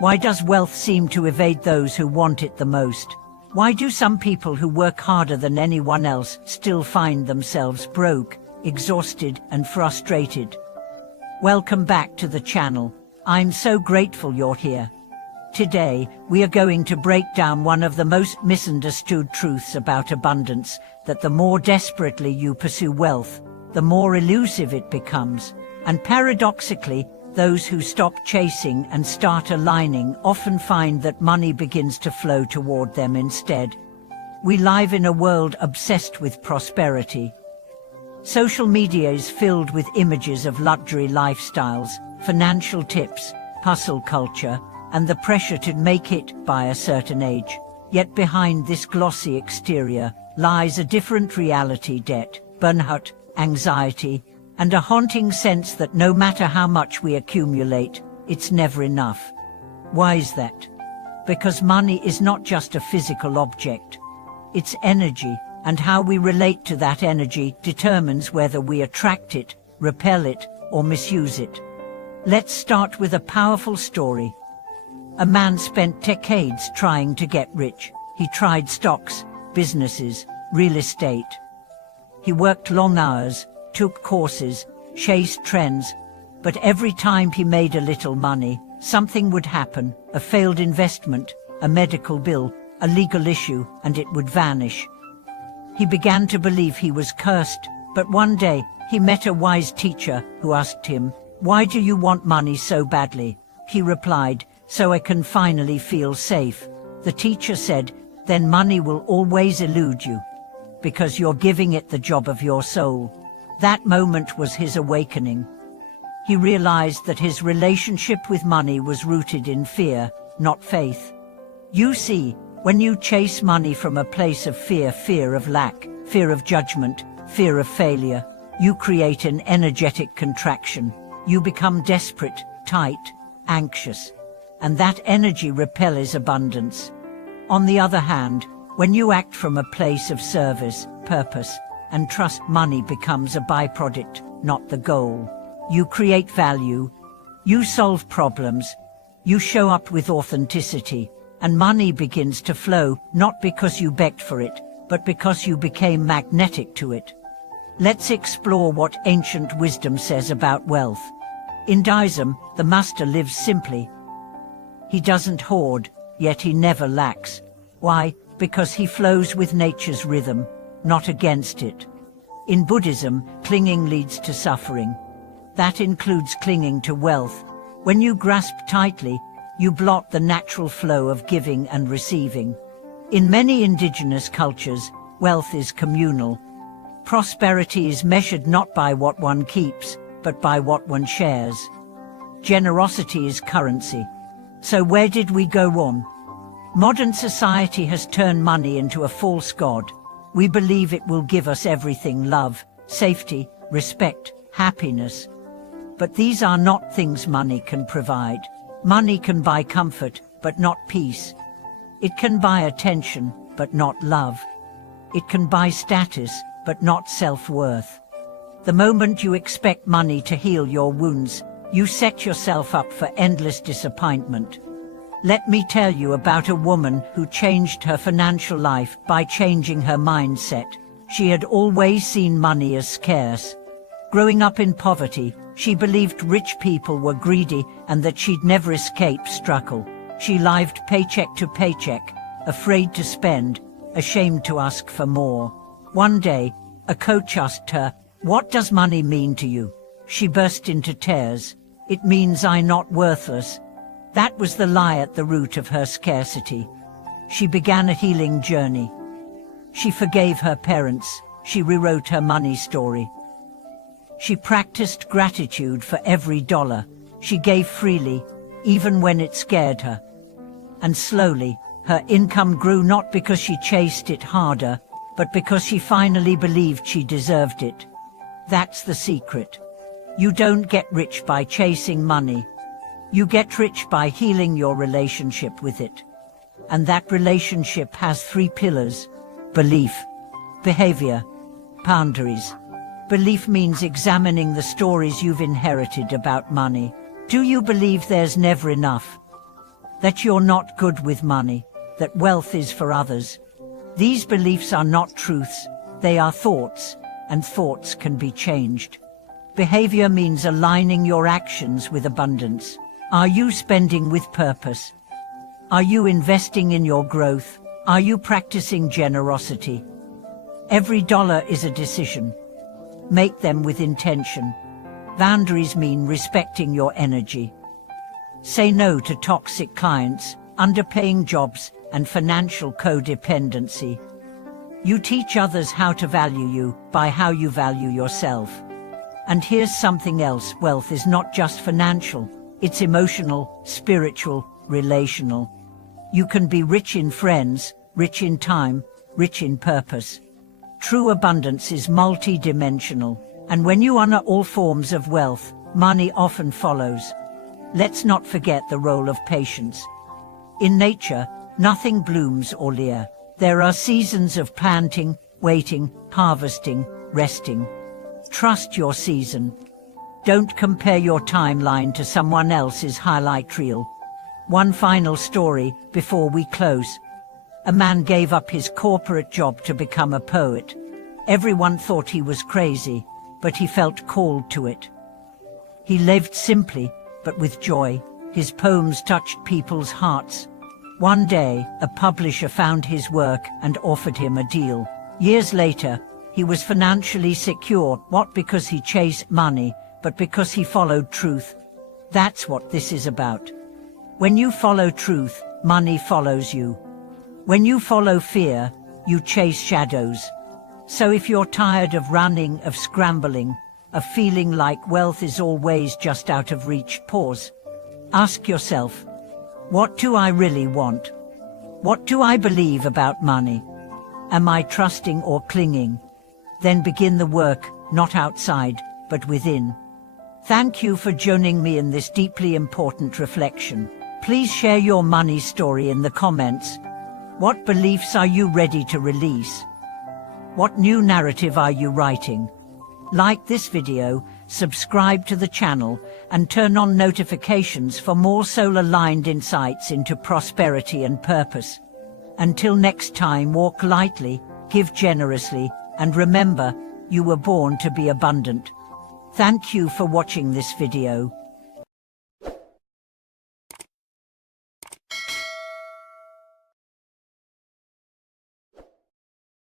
Why does wealth seem to evade those who want it the most? Why do some people who work harder than anyone else still find themselves broke, exhausted, and frustrated? Welcome back to the channel. I'm so grateful you're here. Today, we are going to break down one of the most misunderstood truths about abundance, that the more desperately you pursue wealth, the more elusive it becomes. And paradoxically, those who stop chasing and start aligning often find that money begins to flow toward them instead. We live in a world obsessed with prosperity. Social media is filled with images of luxury lifestyles, financial tips, hustle culture, and the pressure to make it by a certain age. Yet behind this glossy exterior lies a different reality: debt, burnout, anxiety, and a haunting sense that no matter how much we accumulate, it's never enough. Why is that? Because money is not just a physical object. It's energy, and how we relate to that energy determines whether we attract it, repel it, or misuse it. Let's start with a powerful story. A man spent decades trying to get rich. He tried stocks, businesses, real estate. He worked long hours, took courses, chased trends, but every time he made a little money, something would happen: a failed investment, a medical bill, a legal issue, and it would vanish. He began to believe he was cursed, but one day, he met a wise teacher who asked him, "Why do you want money so badly?" He replied, "So I can finally feel safe." The teacher said, "Then money will always elude you, because you're giving it the job of your soul." That moment was his awakening. He realized that his relationship with money was rooted in fear, not faith. You see, when you chase money from a place of fear, fear of lack, fear of judgment, fear of failure, you create an energetic contraction. You become desperate, tight, anxious, and that energy repels abundance. On the other hand, when you act from a place of service, purpose, and trust, money becomes a byproduct, not the goal. You create value, you solve problems, you show up with authenticity, and money begins to flow, not because you begged for it, but because you became magnetic to it. Let's explore what ancient wisdom says about wealth. In Taoism, the master lives simply. He doesn't hoard, yet he never lacks. Why? Because he flows with nature's rhythm, not against it. In Buddhism, clinging leads to suffering. That includes clinging to wealth. When you grasp tightly, you block the natural flow of giving and receiving. In many indigenous cultures, wealth is communal. Prosperity is measured not by what one keeps, but by what one shares. Generosity is currency. So where did we go wrong? Modern society has turned money into a false god. We believe it will give us everything: love, safety, respect, happiness. But these are not things money can provide. Money can buy comfort, but not peace. It can buy attention, but not love. It can buy status, but not self-worth. The moment you expect money to heal your wounds, you set yourself up for endless disappointment. Let me tell you about a woman who changed her financial life by changing her mindset. She had always seen money as scarce. Growing up in poverty, she believed rich people were greedy and that she'd never escape struggle. She lived paycheck to paycheck, afraid to spend, ashamed to ask for more. One day, a coach asked her, "What does money mean to you?" She burst into tears. "It means I'm not worthless." That was the lie at the root of her scarcity. She began a healing journey. She forgave her parents. She rewrote her money story. She practiced gratitude for every dollar. She gave freely, even when it scared her. And slowly, her income grew, not because she chased it harder, but because she finally believed she deserved it. That's the secret. You don't get rich by chasing money. You get rich by healing your relationship with it. And that relationship has 3 pillars: belief, behavior, boundaries. Belief means examining the stories you've inherited about money. Do you believe there's never enough? that you're not good with money, that wealth is for others. These beliefs are not truths, they are thoughts, and thoughts can be changed. Behavior means aligning your actions with abundance. Are you spending with purpose? Are you investing in your growth? Are you practicing generosity? Every dollar is a decision. Make them with intention. Boundaries mean respecting your energy. Say no to toxic clients, underpaying jobs, and financial codependency. You teach others how to value you by how you value yourself. And here's something else: wealth is not just financial, it's emotional, spiritual, relational. You can be rich in friends, rich in time, rich in purpose. True abundance is multi-dimensional, and when you honor all forms of wealth, money often follows. Let's not forget the role of patience. In nature, nothing blooms all year. There are seasons of planting, waiting, harvesting, resting. Trust your season. Don't compare your timeline to someone else's highlight reel. One final story before we close. A man gave up his corporate job to become a poet. Everyone thought he was crazy, but he felt called to it. He lived simply, but with joy. His poems touched people's hearts. One day, a publisher found his work and offered him a deal. Years later, he was financially secure, not because he chased money, but because he followed truth. That's what this is about. When you follow truth, money follows you. When you follow fear, you chase shadows. So if you're tired of running, of scrambling, of feeling like wealth is always just out of reach, pause. Ask yourself, what do I really want? What do I believe about money? Am I trusting or clinging? Then begin the work, not outside, but within. Thank you for joining me in this deeply important reflection. Please share your money story in the comments. What beliefs are you ready to release? What new narrative are you writing? Like this video, subscribe to the channel, and turn on notifications for more soul-aligned insights into prosperity and purpose. Until next time, walk lightly, give generously, and remember, you were born to be abundant. Thank you for watching this video.